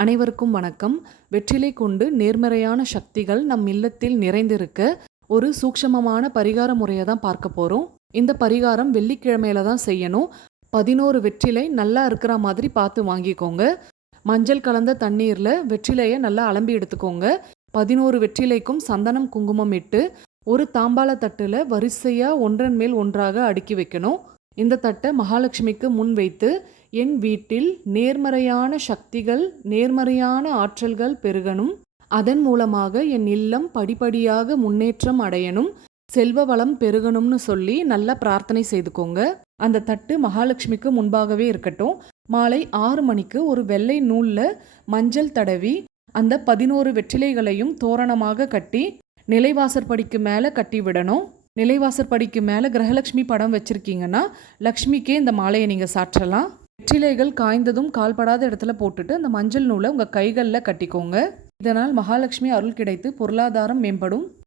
அனைவருக்கும் வணக்கம். வெற்றிலை கொண்டு நேர்மறையான சக்திகள் நம் இல்லத்தில் நிறைந்திருக்க ஒரு சூக்ஷமமான பரிகார முறையை தான் பார்க்க போகிறோம் இந்த பரிகாரம் வெள்ளிக்கிழமையில தான் செய்யணும். பதினோரு வெற்றிலை நல்லா இருக்கிற மாதிரி பார்த்து வாங்கிக்கோங்க. மஞ்சள் கலந்த தண்ணீரில் வெற்றிலையை நல்லா அலம்பி எடுத்துக்கோங்க. பதினோரு வெற்றிலைக்கும் சந்தனம் குங்குமம் இட்டு ஒரு தாம்பாள தட்டில் வரிசையாக ஒன்றன் மேல் ஒன்றாக அடுக்கி வைக்கணும். இந்த தட்டை மகாலட்சுமிக்கு முன் வைத்து என் வீட்டில் நேர்மறையான சக்திகள் நேர்மறையான ஆற்றல்கள் பெருகணும். அதன் மூலமாக என் இல்லம் படிப்படியாக முன்னேற்றம் அடையணும். செல்வ வளம் பெருகணும்னு சொல்லி நல்லா பிரார்த்தனை செய்துக்கோங்க. அந்த தட்டு மகாலட்சுமிக்கு முன்பாகவே இருக்கட்டும். மாலை ஆறு மணிக்கு ஒரு வெள்ளை நூலில் மஞ்சள் தடவி அந்த பதினோரு வெற்றிலைகளையும் தோரணமாக கட்டி நிலைவாசற்படிக்கு மேலே கட்டி விடணும். நிலைவாசற்படிக்கு மேலே கிரகலட்சுமி படம் வச்சுருக்கீங்கன்னா லக்ஷ்மிக்கே இந்த மாலையை நீங்கள் சாற்றலாம். வெற்றிலைகள் காய்ந்ததும் கால்படாத இடத்துல போட்டுட்டு அந்த மஞ்சள் நூலை உங்கள் கைகளில் கட்டிக்கோங்க. இதனால் மகாலட்சுமி அருள் கிடைத்து பொருளாதாரம் மேம்படும்.